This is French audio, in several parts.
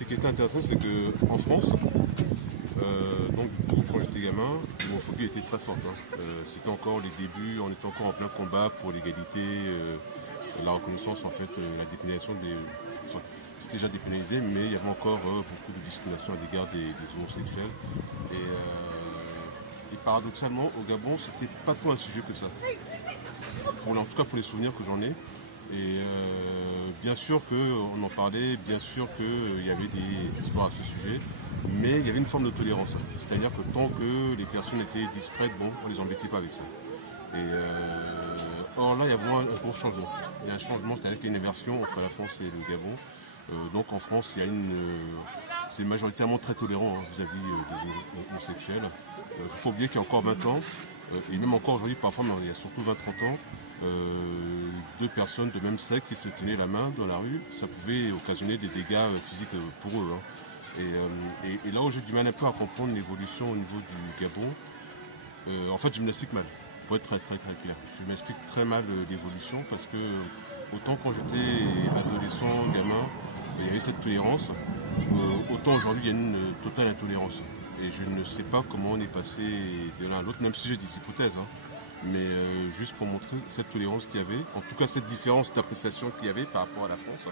ce qui était intéressant, c'est qu'en France, donc quand j'étais gamin, l'homophobie était très forte. C'était encore les débuts, on était encore en plein combat pour l'égalité, la reconnaissance, en fait, la dépénalisation des... Enfin, c'était déjà dépénalisé, mais il y avait encore beaucoup de discrimination à l'égard des homosexuels. Et paradoxalement, au Gabon, c'était pas trop un sujet que ça. En tout cas pour les souvenirs que j'en ai. Et bien sûr qu'on en parlait, bien sûr qu'il y avait des histoires à ce sujet, mais il y avait une forme de tolérance. C'est-à-dire que tant que les personnes étaient discrètes, bon, on ne les embêtait pas avec ça. Et or là, il y a vraiment un gros changement. Il y a un changement, c'est-à-dire qu'il y a une inversion entre la France et le Gabon. Donc en France, il y a c'est majoritairement très tolérant vis-à-vis des homosexuels. Il ne faut pas oublier qu'il y a encore 20 ans, et même encore aujourd'hui, parfois, mais il y a surtout 20-30 ans, deux personnes de même sexe qui se tenaient la main dans la rue, ça pouvait occasionner des dégâts physiques pour eux. Et là où j'ai du mal un peu à comprendre l'évolution au niveau du Gabon, en fait je me l'explique mal, pour être très clair. Je m'explique très mal l'évolution parce que autant quand j'étais adolescent, gamin, il y avait cette tolérance, autant aujourd'hui il y a une totale intolérance. Et je ne sais pas comment on est passé de l'un à l'autre, même si j'ai des hypothèses. Mais juste pour montrer cette tolérance qu'il y avait, en tout cas cette différence d'appréciation qu'il y avait par rapport à la France.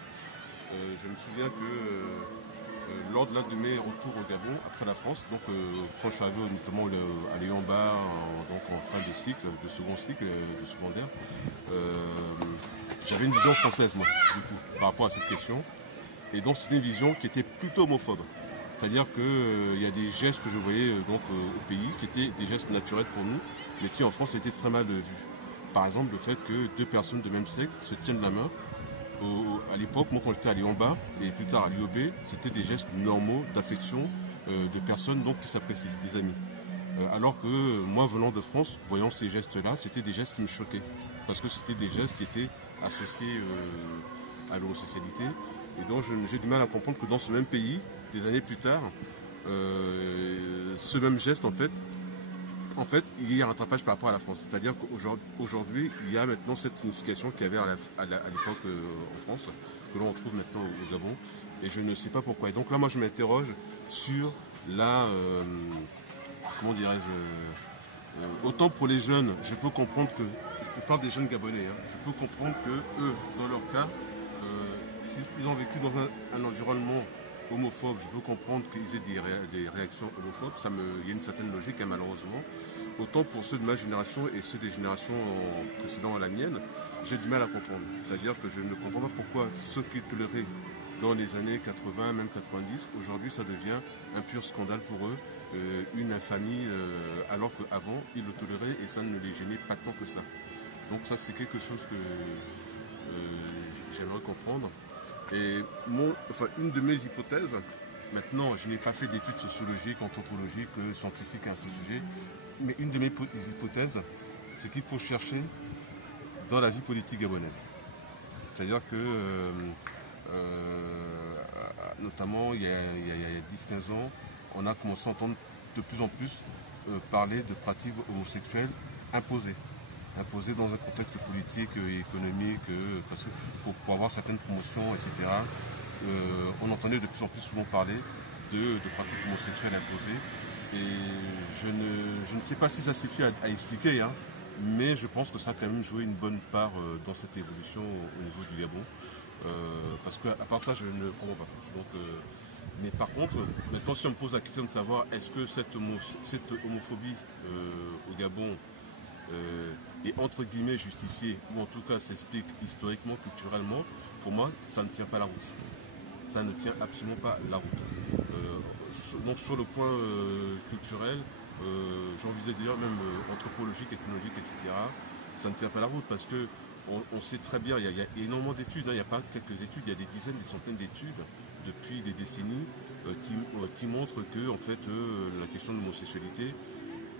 Je me souviens que lors de l'un de mes retours au Gabon, après la France, donc quand je suis arrivé notamment à Léon-Bas, donc en fin de cycle, de second cycle, de secondaire, j'avais une vision française, moi, du coup, par rapport à cette question. Et donc c'était une vision qui était plutôt homophobe. C'est-à-dire qu'il y a des gestes que je voyais au pays qui étaient des gestes naturels pour nous, mais qui en France étaient très mal vus. Par exemple, le fait que deux personnes de même sexe se tiennent la main. À l'époque, moi quand j'étais à Léon-Bas et plus tard à l'IOB, c'était des gestes normaux d'affection de personnes donc, qui s'apprécient, des amis. Alors que moi venant de France, voyant ces gestes-là, c'était des gestes qui me choquaient. Parce que c'était des gestes qui étaient associés à l'homosexualité. Et donc j'ai du mal à comprendre que dans ce même pays, des années plus tard, ce même geste en fait, il y a un rattrapage par rapport à la France. C'est-à-dire qu'aujourd'hui, il y a maintenant cette signification qu'il y avait à l'époque en France, que l'on retrouve maintenant au Gabon. Et je ne sais pas pourquoi. Et donc là, moi, je m'interroge sur la... comment dirais-je autant pour les jeunes, je peux comprendre que... Je parle des jeunes Gabonais. Je peux comprendre que eux, dans leur cas, s'ils ont vécu dans un environnement homophobe, je peux comprendre qu'ils aient des réactions homophobes, il y a une certaine logique malheureusement. Autant pour ceux de ma génération et ceux des générations précédentes à la mienne, j'ai du mal à comprendre. C'est-à-dire que je ne comprends pas pourquoi ceux qui toléraient dans les années 80, même 90, aujourd'hui ça devient un pur scandale pour eux, une infamie, alors qu'avant ils le toléraient et ça ne les gênait pas tant que ça. Donc ça c'est quelque chose que j'aimerais comprendre. Et une de mes hypothèses, maintenant je n'ai pas fait d'études sociologiques, anthropologiques, scientifiques à ce sujet, mais une de mes hypothèses, c'est qu'il faut chercher dans la vie politique gabonaise. C'est-à-dire que, notamment il y a 10-15 ans, on a commencé à entendre de plus en plus parler de pratiques homosexuelles imposées dans un contexte politique et économique, parce que pour avoir certaines promotions, etc., on entendait de plus en plus souvent parler de pratiques homosexuelles imposées. Et je ne sais pas si ça suffit à expliquer, mais je pense que ça a quand même joué une bonne part dans cette évolution au niveau du Gabon. Parce qu'à part ça, je ne comprends pas. Donc, mais par contre, maintenant si on me pose la question de savoir est-ce que cette homophobie au Gabon est entre guillemets justifiée, ou en tout cas s'explique historiquement, culturellement, pour moi, ça ne tient pas la route. Ça ne tient absolument pas la route. Donc sur le point culturel, j'envisage d'ailleurs même anthropologique, ethnologique, etc., ça ne tient pas la route parce que on sait très bien, il y a énormément d'études, il n'y a pas quelques études, il y a des dizaines, des centaines d'études depuis des décennies qui montrent que en fait, la question de l'homosexualité,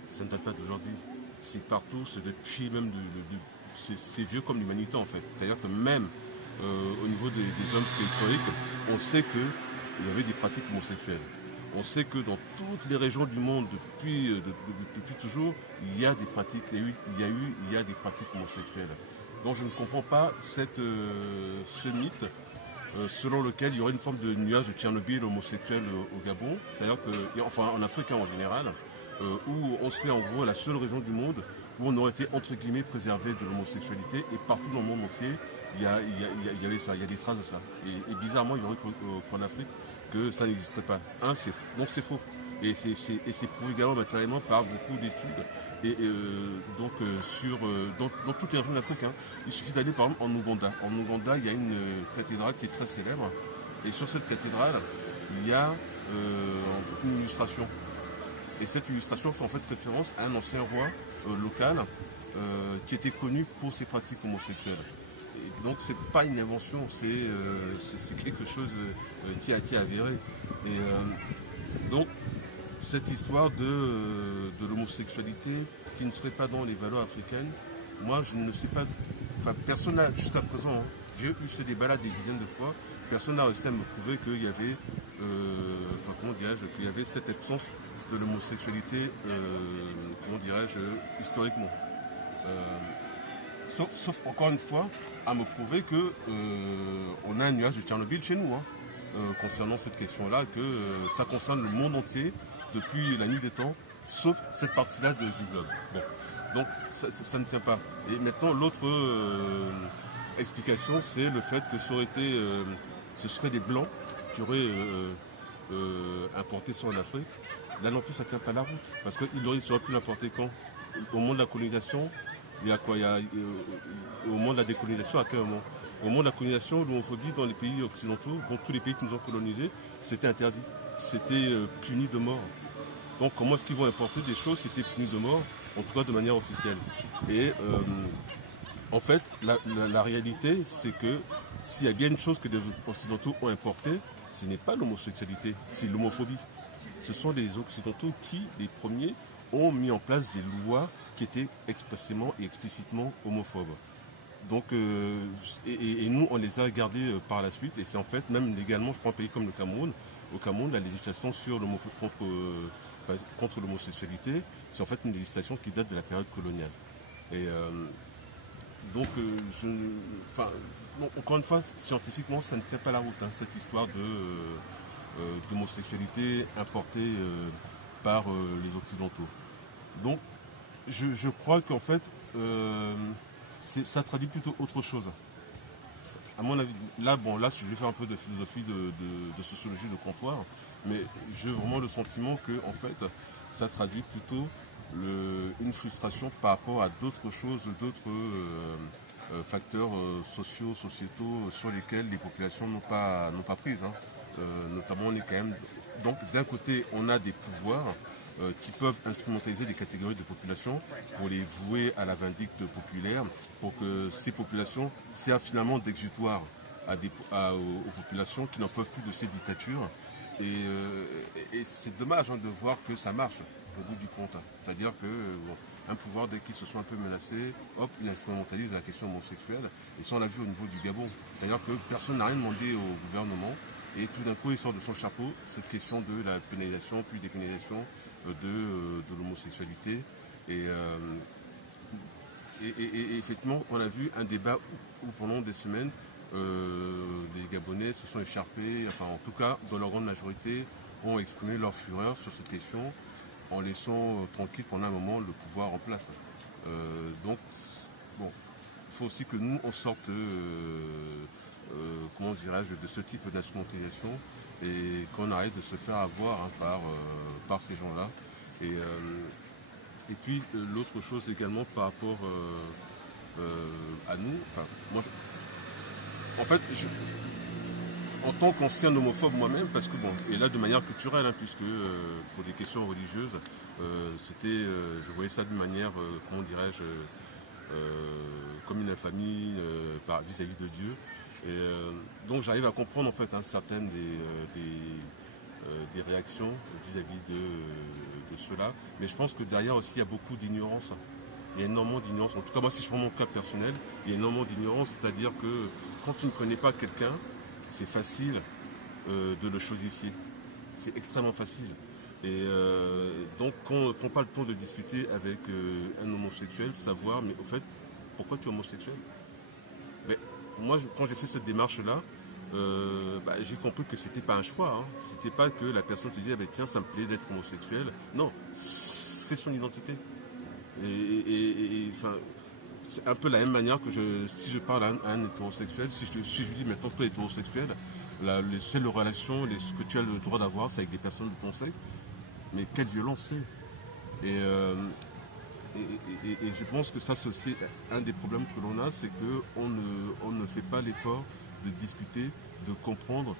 ça ne date pas d'aujourd'hui. C'est partout, c'est depuis même c'est vieux comme l'humanité en fait. C'est-à-dire que même au niveau des hommes préhistoriques, on sait qu'il y avait des pratiques homosexuelles. On sait que dans toutes les régions du monde, depuis toujours, il y a des pratiques, il y a des pratiques homosexuelles. Donc je ne comprends pas ce mythe selon lequel il y aurait une forme de nuage de Tchernobyl homosexuel au Gabon, c'est-à-dire que, enfin en Afrique en général, où on serait en gros la seule région du monde où on aurait été entre guillemets préservé de l'homosexualité, et partout dans le monde entier, il y avait ça, il y a des traces de ça. Et bizarrement, il y aurait qu'en Afrique que ça n'existerait pas. Donc c'est faux. Et c'est prouvé également matériellement par beaucoup d'études. Dans toutes les régions d'Afrique, hein. Il suffit d'aller par exemple en Ouganda. En Ouganda, il y a une cathédrale qui est très célèbre. Et sur cette cathédrale, il y a une illustration. Et cette illustration fait en fait référence à un ancien roi local qui était connu pour ses pratiques homosexuelles. Et donc c'est pas une invention, c'est quelque chose qui a été avéré. Et donc cette histoire de l'homosexualité qui ne serait pas dans les valeurs africaines, moi je ne sais pas, enfin personne n'a jusqu'à présent, hein, j'ai eu ce débat-là des dizaines de fois, personne n'a réussi à me prouver qu'il y avait, qu'il y avait cette absence de l'homosexualité, comment dirais-je, historiquement. Sauf encore une fois à me prouver que on a un nuage de Tchernobyl chez nous, hein, concernant cette question-là, que ça concerne le monde entier depuis la nuit des temps, sauf cette partie-là du globe. Bon. Donc ça ne tient pas. Et maintenant l'autre explication, c'est le fait que ce serait des blancs qui auraient importé ça en Afrique. Là non plus ça ne tient pas la route, parce qu'ils auraient pu l'importer quand? Au moment de la colonisation. Il y a quoi? Au moment de la décolonisation, à quel moment? Au moment de la colonisation, l'homophobie dans les pays occidentaux, donc tous les pays qui nous ont colonisés, c'était interdit. C'était puni de mort. Donc comment est-ce qu'ils vont importer des choses qui étaient punies de mort, en tout cas de manière officielle? Et en fait, la réalité, c'est que s'il y a bien une chose que les occidentaux ont importée, ce n'est pas l'homosexualité, c'est l'homophobie. Ce sont les occidentaux qui, les premiers, ont mis en place des lois qui étaient expressément et explicitement homophobes. Donc, et nous, on les a gardés par la suite. Et c'est en fait, même légalement, je prends un pays comme le Cameroun. Au Cameroun, la législation sur contre l'homosexualité, c'est en fait une législation qui date de la période coloniale. Et donc, encore une fois, scientifiquement, ça ne tient pas la route, hein, cette histoire d'homosexualité importée par les Occidentaux. Donc, je crois qu'en fait, ça traduit plutôt autre chose. À mon avis, là, je vais faire un peu de philosophie de sociologie de comptoir, mais j'ai vraiment le sentiment que, en fait, ça traduit plutôt une frustration par rapport à d'autres choses, d'autres facteurs sociaux, sociétaux sur lesquels les populations n'ont pas prise, hein. Notamment, on est quand même. Donc, d'un côté, on a des pouvoirs qui peuvent instrumentaliser des catégories de population pour les vouer à la vindicte populaire, pour que ces populations servent finalement d'exutoire aux populations qui n'en peuvent plus de ces dictatures. Et c'est dommage, hein, de voir que ça marche au bout du compte. C'est-à-dire que un pouvoir, dès qu'ils se sont un peu menacés, hop, il instrumentalise la question homosexuelle. Et ça, on l'a vu au niveau du Gabon. C'est-à-dire que personne n'a rien demandé au gouvernement. Et tout d'un coup, il sort de son chapeau cette question de la pénalisation, puis dépénalisation de l'homosexualité. Et effectivement, on a vu un débat où pendant des semaines, les Gabonais se sont écharpés, enfin en tout cas, dans leur grande majorité, ont exprimé leur fureur sur cette question en laissant tranquille pendant un moment le pouvoir en place. Donc, bon, il faut aussi que nous, on sorte comment dirais-je, de ce type d'instrumentalisation et qu'on arrête de se faire avoir, hein, par ces gens-là. Et puis l'autre chose également par rapport à nous, enfin moi, en tant qu'ancien homophobe moi-même, parce que bon, et là de manière culturelle, hein, puisque pour des questions religieuses, je voyais ça d'une manière, comment dirais-je, comme une infamie vis-à-vis de Dieu. Et donc j'arrive à comprendre en fait, hein, certaines des réactions vis-à-vis de cela. Mais je pense que derrière aussi il y a beaucoup d'ignorance. Il y a énormément d'ignorance. En tout cas moi, si je prends mon cas personnel, il y a énormément d'ignorance. C'est-à-dire que quand tu ne connais pas quelqu'un, c'est facile de le chosifier. C'est extrêmement facile. Et donc quand on ne prend pas le temps de discuter avec un homosexuel, savoir, mais au fait, pourquoi tu es homosexuel? Mais moi, quand j'ai fait cette démarche-là, j'ai compris que c'était pas un choix. Hein. C'était pas que la personne se disait, tiens, ça me plaît d'être homosexuel. Non, c'est son identité. Enfin, c'est un peu la même manière que si je parle à un hétérosexuel, si je lui dis maintenant toi hétérosexuel, les seules relations, ce que tu as le droit d'avoir, c'est avec des personnes de ton sexe. Mais quelle violence c'est. Et je pense que ça c'est aussi un des problèmes que l'on a, c'est qu'on ne fait pas l'effort de discuter, de comprendre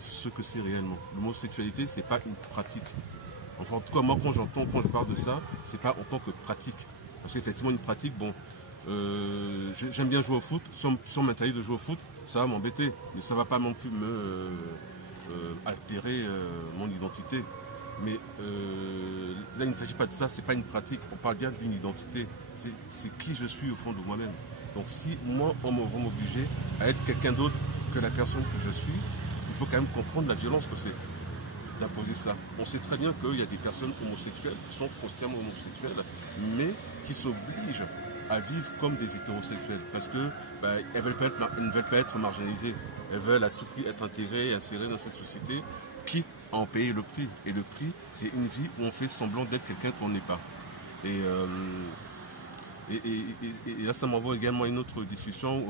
ce que c'est réellement. L'homosexualité, c'est pas une pratique. Enfin, en tout cas, moi, quand je parle de ça, c'est pas en tant que pratique. Parce qu'effectivement, une pratique, j'aime bien jouer au foot, sans m'interdire de jouer au foot, ça va m'embêter. Mais ça va pas non plus me altérer mon identité. Mais là, il ne s'agit pas de ça, c'est pas une pratique. On parle bien d'une identité. C'est qui je suis au fond de moi-même. Donc si moi, on va m'obliger à être quelqu'un d'autre que la personne que je suis, il faut quand même comprendre la violence que c'est d'imposer ça. On sait très bien qu'il y a des personnes homosexuelles qui sont foncièrement homosexuelles, mais qui s'obligent à vivre comme des hétérosexuels parce que elles ne veulent pas être marginalisées. Elles veulent à tout prix être intégrées, insérées dans cette société, quitte à en payer le prix. Et le prix, c'est une vie où on fait semblant d'être quelqu'un qu'on n'est pas. Et là, ça m'envoie également une autre discussion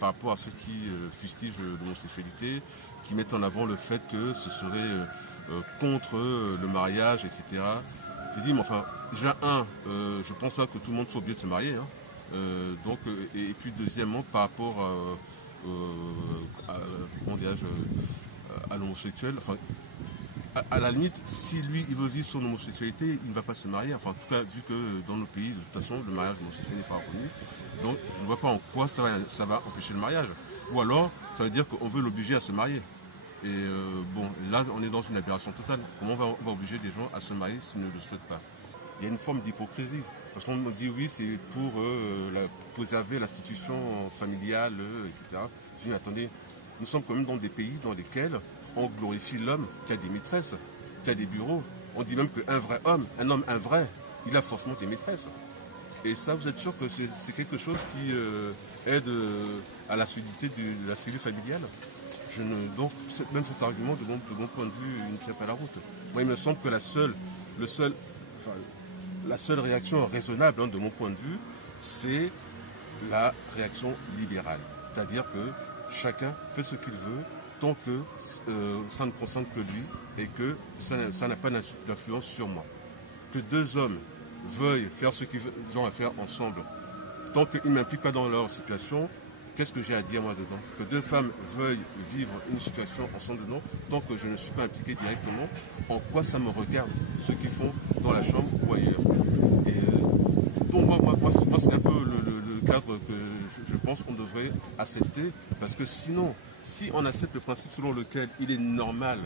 par rapport à ceux qui fustigent l'homosexualité, qui mettent en avant le fait que ce serait contre le mariage, etc. Je dis, mais enfin, je pense pas que tout le monde soit obligé de se marier. Hein. Et puis deuxièmement, par rapport à l'homosexuel, enfin, à la limite, si lui il veut vivre son homosexualité, il ne va pas se marier. Enfin, en tout cas, vu que dans nos pays, de toute façon, le mariage homosexuel n'est pas reconnu. Donc, je ne vois pas en quoi ça va empêcher le mariage. Ou alors, ça veut dire qu'on veut l'obliger à se marier. Et là, on est dans une aberration totale. Comment on va obliger des gens à se marier s'ils ne le souhaitent pas? Il y a une forme d'hypocrisie. Parce qu'on me dit oui, c'est pour préserver l'institution familiale, etc. Je dis, attendez, nous sommes quand même dans des pays dans lesquels on glorifie l'homme qui a des maîtresses, qui a des bureaux. On dit même qu'un vrai homme, un vrai, il a forcément des maîtresses. Et ça, vous êtes sûr que c'est quelque chose qui aide à la solidité de la cellule familiale? Donc, même cet argument, de mon point de vue, il ne tient pas la route. Moi, il me semble que la seule réaction raisonnable, de mon point de vue, c'est la réaction libérale. C'est-à-dire que chacun fait ce qu'il veut, tant que ça ne concerne que lui et que ça n'a pas d'influence sur moi. Que deux hommes veuillent faire ce qu'ils ont à faire ensemble, tant qu'ils ne m'impliquent pas dans leur situation, qu'est-ce que j'ai à dire moi dedans? Que deux femmes veuillent vivre une situation ensemble dedans, tant que je ne suis pas impliqué directement, en quoi ça me regarde ce qu'ils font dans la chambre ou ailleurs? Et donc moi c'est un peu le cadre que je pense qu'on devrait accepter, parce que sinon, si on accepte le principe selon lequel il est normal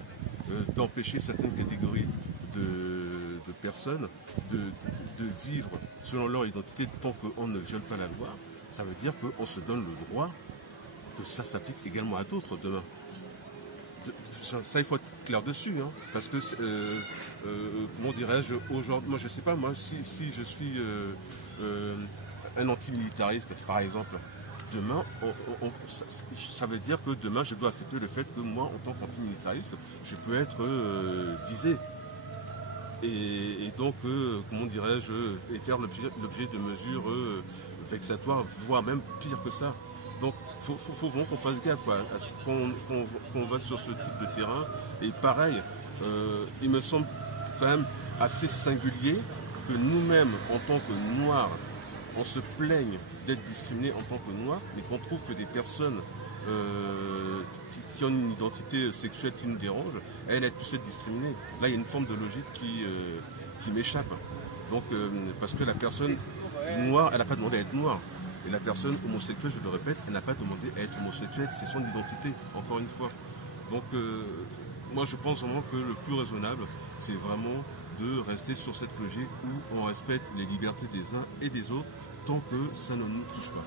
d'empêcher certaines catégories de personnes de vivre selon leur identité tant qu'on ne viole pas la loi, ça veut dire qu'on se donne le droit que ça s'applique également à d'autres demain. Ça, il faut être clair dessus, hein, parce que, comment dirais-je, aujourd'hui, moi je sais pas, moi si je suis un antimilitariste, par exemple, demain, ça veut dire que demain je dois accepter le fait que moi, en tant qu'antimilitariste, je peux être visé. Et donc, comment dirais-je, et faire l'objet de mesures vexatoires, voire même pire que ça. Donc, il faut vraiment qu'on fasse gaffe qu'on va sur ce type de terrain. Et pareil, il me semble quand même assez singulier que nous-mêmes, en tant que Noirs, on se plaigne d'être discriminés en tant que Noirs, mais qu'on trouve que des personnes qui ont une identité sexuelle qui nous dérange, elles puissent être discriminées. Là, il y a une forme de logique qui m'échappe. Donc, parce que la personne noire, elle n'a pas demandé à être noire. Et la personne homosexuelle, je le répète, elle n'a pas demandé à être homosexuelle, c'est son identité, encore une fois. Donc, moi, je pense vraiment que le plus raisonnable, c'est vraiment de rester sur cette logique où on respecte les libertés des uns et des autres tant que ça ne nous touche pas.